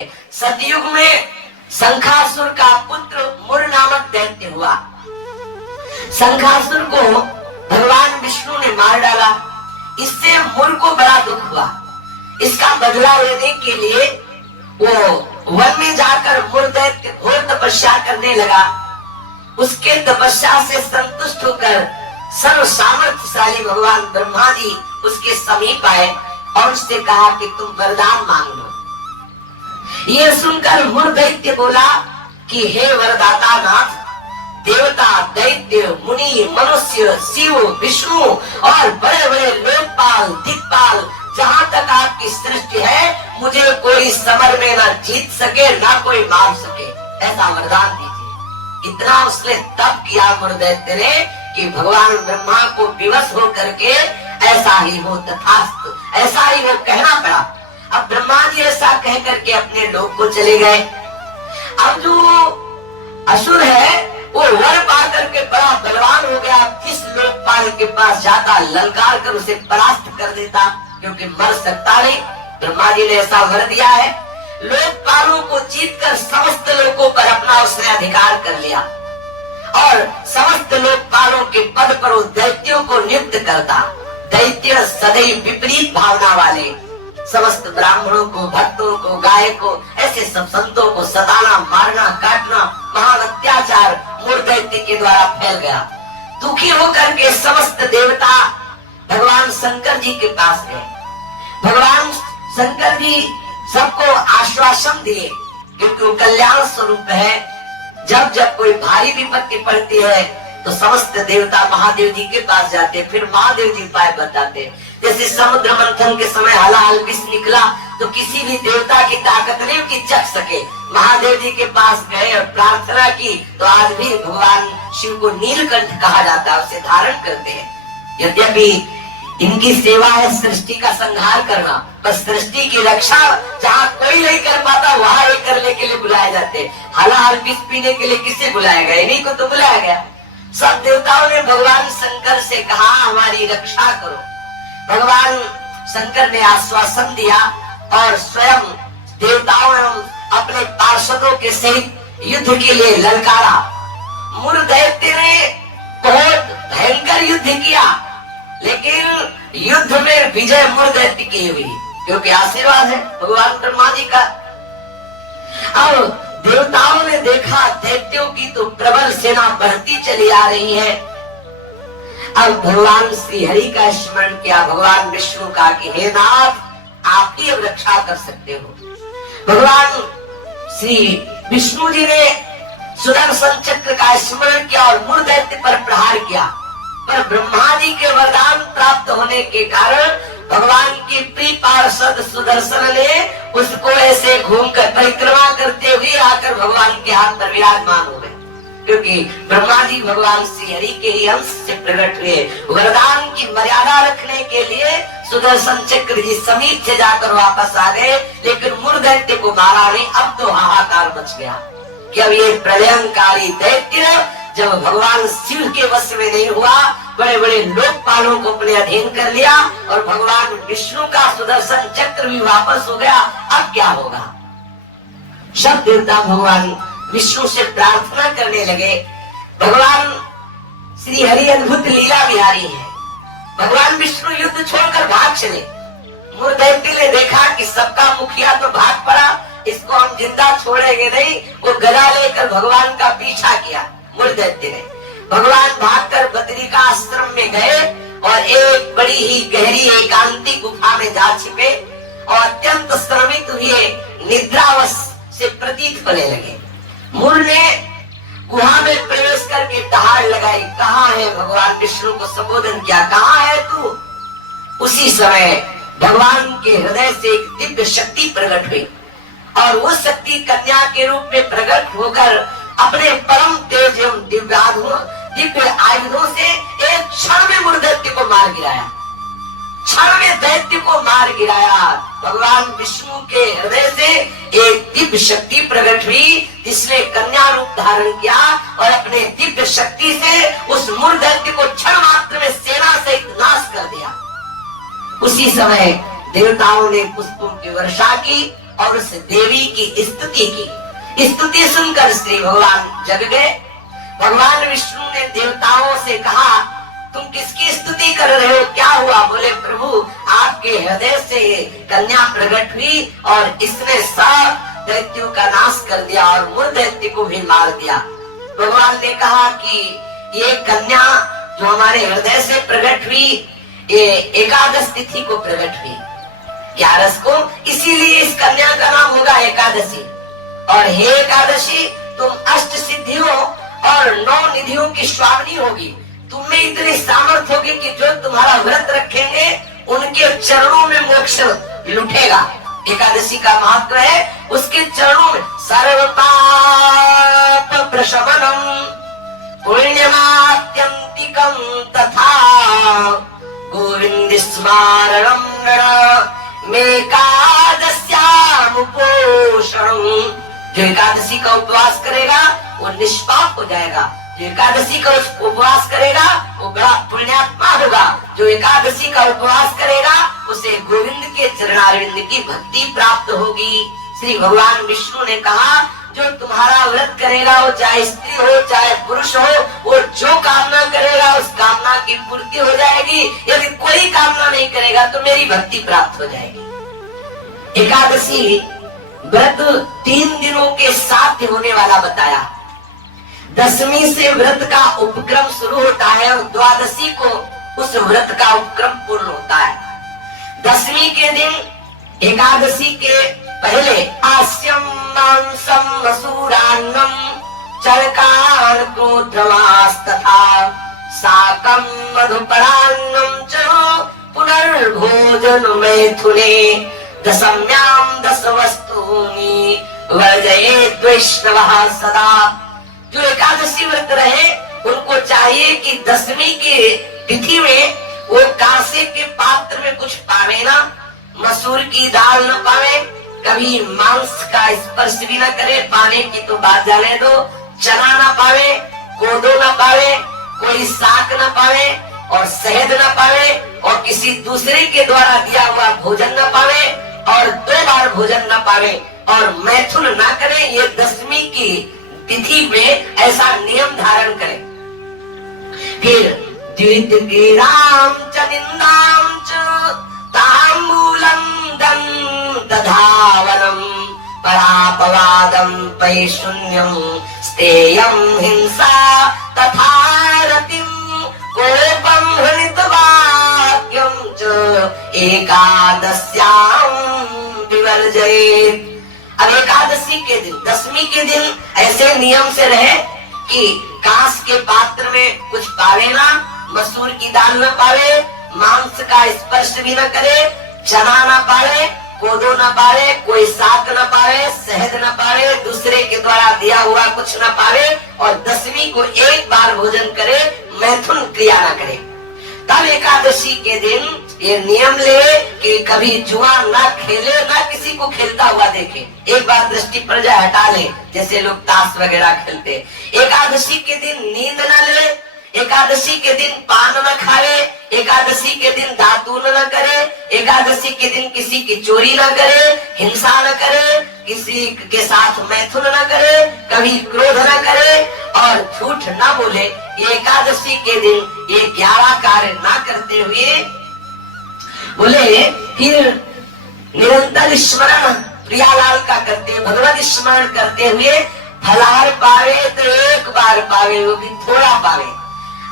सतयुग में शंखासुर का पुत्र मुर नामक दैत्य हुआ। शंखासुर को भगवान विष्णु ने मार डाला। इससे मुर को बड़ा दुख हुआ। इसका बदला लेने के लिए वो वन में जाकर मुर दैत्य घोर तपस्या करने लगा। उसके तपस्या से संतुष्ट होकर सर्व सामर्थ्यशाली भगवान ब्रह्मा जी उसके समीप आए और उससे कहा कि तुम वरदान मांग लो। ये सुनकर मुर दैत्य बोला कि हे वरदाता नाथ, देवता, दैत्य, मुनि, मनुष्य, शिव, विष्णु और बड़े बड़े लोकपाल, दिक्पाल, जहाँ तक आपकी सृष्टि है, मुझे कोई समर में न जीत सके न कोई मार सके, ऐसा वरदान दीजिए। इतना उसने तप किया मुर दैत्य ने कि भगवान ब्रह्मा को विवश हो करके ऐसा ही हो तथास्तु, ऐसा ही वो कहना पड़ा। अब ब्रह्मा जी ऐसा कह करके अपने लोक को चले गए। अब जो असुर है वो वर पा करके बड़ा बलवान हो गया। किस लोकपाल के पास जाता, ललकार कर उसे परास्त कर देता, क्योंकि मर सकता नहीं। ब्रह्मा जी ने ऐसा वर दिया है। लोकपालों को जीतकर समस्त लोकों पर अपना उसने अधिकार कर लिया और समस्त लोकपालों के पद पर वो दैत्यों को नियुक्त करता। दैत्य सदैव विपरीत भावना वाले समस्त ब्राह्मणों को, भक्तों को, गायकों, ऐसे सब संतों को सताना, मारना, काटना, महान अत्याचार मुर दैत्य के द्वारा फैल गया। दुखी होकर के समस्त देवता भगवान शंकर जी के पास गए। भगवान शंकर जी सबको आश्वासन दिए, क्योंकि वो कल्याण स्वरूप है। जब जब कोई भारी विपत्ति पड़ती है तो समस्त देवता महादेव जी के पास जाते, फिर महादेव जी उपाय बताते। जैसे समुद्र मंथन के समय हलाहल विष निकला तो किसी भी देवता की ताकत नहीं कि चख सके, महादेव जी के पास गए और प्रार्थना की तो आज भी भगवान शिव को नीलकंठ कहा जाता है, उसे धारण करते हैं। यद्यपि इनकी सेवा है सृष्टि का संहार करना, पर सृष्टि की रक्षा जहाँ कोई नहीं कर पाता वहां ये करने के लिए बुलाए जाते। हलाहल विष पीने के लिए किसे बुलाया गया? इन्हीं को तो बुलाया गया। सब देवताओं ने भगवान शंकर से कहा हमारी रक्षा करो। भगवान शंकर ने आश्वासन दिया और स्वयं देवताओं एवं अपने पार्षदों के सहित युद्ध के लिए ललकारा। मुर दैत्य ने बहुत भयंकर युद्ध किया, लेकिन युद्ध में विजय मुर दैत्य की हुई, क्योंकि आशीर्वाद है भगवान ब्रह्मा जी का। अब देवताओं ने देखा दैत्यों की तो प्रबल सेना बढ़ती चली आ रही है। अब भगवान श्री हरि का स्मरण किया, भगवान विष्णु का कि हे नाथ, आप ही अब रक्षा कर सकते हो। भगवान श्री विष्णु जी ने सुदर्शन चक्र का स्मरण किया और मुर दैत्य पर प्रहार किया, पर ब्रह्मा जी के वरदान प्राप्त होने के कारण भगवान की प्रिय पार्षद सुदर्शन ने उसको ऐसे घूमकर परिक्रमा करते हुए आकर भगवान के हाथ पर विराजमान हो गए, क्योंकि ब्रह्मा जी भगवान श्री हरि के ही अंश से प्रकट हुए। वरदान की मर्यादा रखने के लिए सुदर्शन चक्र जी समीप से जाकर वापस आ गए, लेकिन मुर दैत्य को मारा नहीं। अब तो हाहाकार मच गया कि अब ये प्रलयंकारी दैत्य जब भगवान शिव के वश में नहीं हुआ, बड़े बड़े लोकपालों को अपने अधीन कर लिया और भगवान विष्णु का सुदर्शन चक्र भी वापस हो गया, अब क्या होगा? सब देवता भगवान विष्णु से प्रार्थना करने लगे। भगवान श्री हरि अद्भुत लीला बिहारी है। भगवान विष्णु युद्ध छोड़कर भाग चले। मुर दैत्य ने देखा कि सबका मुखिया तो भाग पड़ा, इसको हम जिंदा छोड़ेंगे नहीं। वो गदा लेकर भगवान का पीछा किया। मुर दैत्य ने भगवान भागकर बद्री का आश्रम में गए और एक बड़ी ही गहरी एकांतिक गुफा में जा छिपे और अत्यंत श्रमित हुए निद्रावश से प्रतीत होने लगे। मुर ने गुहा में प्रवेश करके दहाड़ लगाई, कहाँ है? भगवान विष्णु को संबोधन किया, कहाँ है तू? उसी समय भगवान के हृदय से एक दिव्य शक्ति प्रकट हुई और वो शक्ति कन्या के रूप में प्रकट होकर अपने परम तेज एवं दिव्य आयुधों से एक क्षण में मुर दैत्य को मार गिराया। क्षण में दैत्य को मार गिराया। भगवान विष्णु के हृदय से एक दिव्य शक्ति प्रकट हुई, जिसने कन्या रूप धारण किया और अपने दिव्य शक्ति से उस मुर दैत्य को क्षण मात्र में सेना सहित नाश कर दिया। उसी समय देवताओं ने पुष्पों की वर्षा की और उस देवी की स्तुति की। स्तुति सुनकर श्री भगवान जग गए। भगवान विष्णु ने देवताओं से कहा, तुम किसकी स्तुति कर रहे हो, क्या हुआ? बोले, प्रभु आपके हृदय से कन्या प्रकट हुई और इसने सब दैत्यों का नाश कर दिया और मूल दैत्य को भी मार दिया। भगवान ने कहा कि ये कन्या जो हमारे हृदय से प्रकट हुई, ये एकादश तिथि को प्रकट हुई, 11 को, इसीलिए इस कन्या का नाम होगा एकादशी। और हे एकादशी, तुम अष्ट सिद्धियों और 9 निधियों की स्वामिनी होगी। तुम्हें इतनी सामर्थ्य होगी कि जो तुम्हारा व्रत रखेंगे उनके चरणों में मोक्ष लुटेगा। एकादशी का महत्व है उसके चरणों में सर्व पाप प्रशमनम पुण्यमात्यंतिकम तथा गोविंद स्मरणम मेकादश्याम पोषणम। जो एकादशी का उपवास करेगा वो निष्पाप हो जाएगा। जो एकादशी का उपवास करेगा वो बड़ा पुण्यात्मा होगा। जो एकादशी का उपवास करेगा उसे गोविंद के चरणारविंद की भक्ति प्राप्त होगी। श्री भगवान विष्णु ने कहा, जो तुम्हारा व्रत करेगा वो चाहे स्त्री हो चाहे पुरुष हो, वो जो कामना करेगा उस कामना की पूर्ति हो जाएगी। यदि कोई कामना नहीं करेगा तो मेरी भक्ति प्राप्त हो जाएगी। एकादशी व्रत 3 दिनों के साथ होने वाला बताया। 10वीं से व्रत का उपक्रम शुरू होता है और 12वीं को उस व्रत का उपक्रम पूर्ण होता है। 10वीं के दिन एकादशी के पहले आस्यम मांसम मसूरान्नम चरकान क्रोधवास तथा साकम मधुपरान्नम च पुनर्भोजन मैथुने दशम्याम 10 वस्तूनि वर्जयेत् वैष्णवः सदा। जो एकादशी व्रत रहे उनको चाहिए कि 10वीं की तिथि में वो कांसे के पात्र में कुछ पावे ना, मसूर की दाल न पावे, कभी मांस का स्पर्श भी न करे, पाने की तो बात जाने दो, चना न पावे, कोदो न पावे, कोई साग न पावे और शहद न पावे और किसी दूसरे के द्वारा दिया हुआ भोजन न पावे और 2 बार भोजन न पावे और मैथुन न करे। ये 10वीं की तिथि में ऐसा नियम धारण करे। फिर द्वितीयां च निंदां च तांबूलं दधावनम परापवादं पैशून्यं स्तेयं हिंसा तथा रतिं कोपं हृतवाक्यं च एकादश्यां विवर्जयेत्। अब एकादशी के दिन 10वीं के दिन ऐसे नियम से रहे कि कांस के पात्र में कुछ पावे ना, मसूर की दाल न पावे, मांस का स्पर्श भी न करे, चना न पावे, कोदो न पावे, कोई साग न पावे, शहद न पावे, दूसरे के द्वारा दिया हुआ कुछ न पावे और 10वीं को 1 बार भोजन करे, मैथुन क्रिया न करे। तब एकादशी के दिन ये नियम ले कि कभी जुआ ना खेले, ना किसी को खेलता हुआ देखे। एक बार दृष्टि पर जाए हटा ले, जैसे लोग ताश वगैरह खेलते। एकादशी के दिन नींद न ले, एकादशी के दिन पान न खाए, एकादशी के दिन दातून न करे, एकादशी के दिन किसी की चोरी न करे, हिंसा न करे, किसी के साथ मैथुन न करे, कभी क्रोध न करे और झूठ न बोले। एकादशी के दिन ये 11 कार्य न करते हुए बोले, फिर निरंतर स्मरण प्रियालाल का करते, भगवत स्मरण करते हुए फलाहार पावे तो 1 बार पावे, वो भी थोड़ा पावे।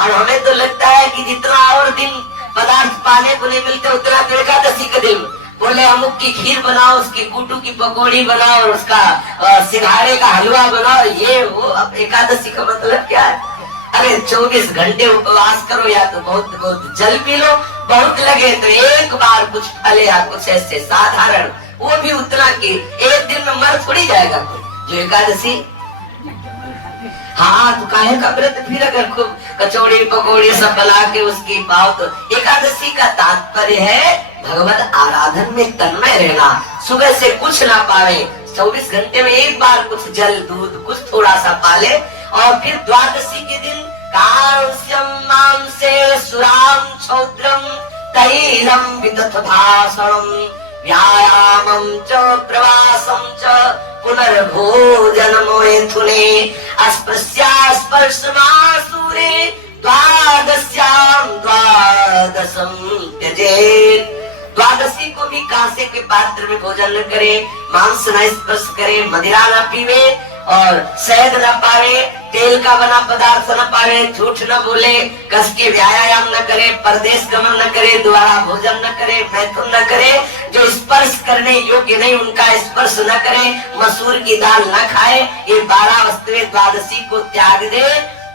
और हमें तो लगता है कि जितना और दिन पदार्थ पाने को नहीं मिलते उतना तो एकादशी के दिन बोले अमुक की खीर बनाओ, उसकी कूटू की पकौड़ी बनाओ और उसका सिंघाड़े का हलवा बनाओ, ये वो। अब एकादशी का मतलब क्या है? अरे 24 घंटे उपवास करो या तो बहुत बहुत जल पी लो, बहुत लगे तो 1 बार कुछ फल या कुछ ऐसे साधारण, वो भी उतना कि 1 दिन में मर थोड़ी जाएगा कोई। जो एकादशी, हाँ तो काहे का व्रत, फिर अगर खूब कचौड़ी पकौड़ी सब बना के उसकी पाओ तो। एकादशी का तात्पर्य है भगवत आराधन में तन्मय रहना। सुबह से कुछ ना पावे, 24 घंटे में 1 बार कुछ जल दूध कुछ थोड़ा सा पाले और फिर द्वादशी के दिन कांस्यम मांसे सुराम छौद्रम तैलम विदथ भाषणम व्यायामं च प्रवासं च पुनर्भोजनम् मैथुने अस्पृश्या स्पर्शमासूरे द्वादश्यां द्वादशं त्यजेत्। द्वादशी को भी कांसे के पात्र में भोजन न करे, मांस न स्पर्श करे, मदिरा न पीवे और शहद न पावे, तेल का बना पदार्थ न पावे, झूठ न बोले, कस के व्यायाम न करे, परदेश गमन न करे, दोबारा भोजन न करे, मैथुन न करे, जो स्पर्श करने योग्य नहीं उनका स्पर्श न करे, मसूर की दाल न खाए। ये 12 वस्तुएं द्वादशी को त्याग दे।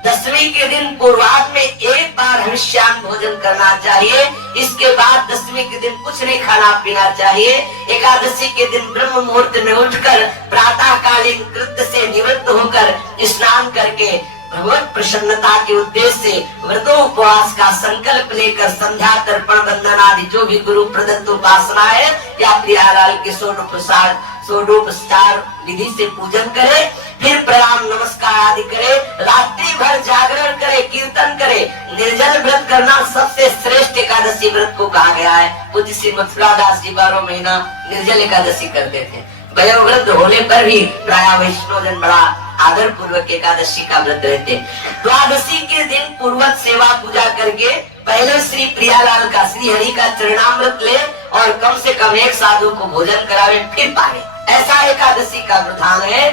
दसवीं के दिन पूर्वाह्न में एक बार हविष्यान्न भोजन करना चाहिए। इसके बाद दसवीं के दिन कुछ नहीं खाना पीना चाहिए। एकादशी के दिन ब्रह्म मुहूर्त में उठकर प्रातः कालीन कृत्य से निवृत्त होकर स्नान करके भगवत प्रसन्नता के उद्देश्य से व्रतोपवास का संकल्प लेकर संध्या तर्पण वंदन आदि जो भी गुरु प्रदत्त उपासना है या प्रियालाल के षोडोपचार विधि से पूजन करे, फिर प्रणाम नमस्कार आदि करे, रात्रि भर जागरण करे, कीर्तन करे। निर्जल व्रत करना सबसे श्रेष्ठ एकादशी व्रत को कहा गया है। पूज्य श्री मथुरा दास जी 12 महीना निर्जल एकादशी करते थे। वयोवृद्ध होने पर भी प्राय वैष्णव जन बड़ा आदर पूर्वक एकादशी का व्रत रहते। द्वादशी के दिन पूर्वक सेवा पूजा करके पहले श्री प्रियालाल का श्री हरि का चरणामृत ले और कम से कम एक साधु को भोजन करावे, फिर पावे। ऐसा एकादशी का विधान है।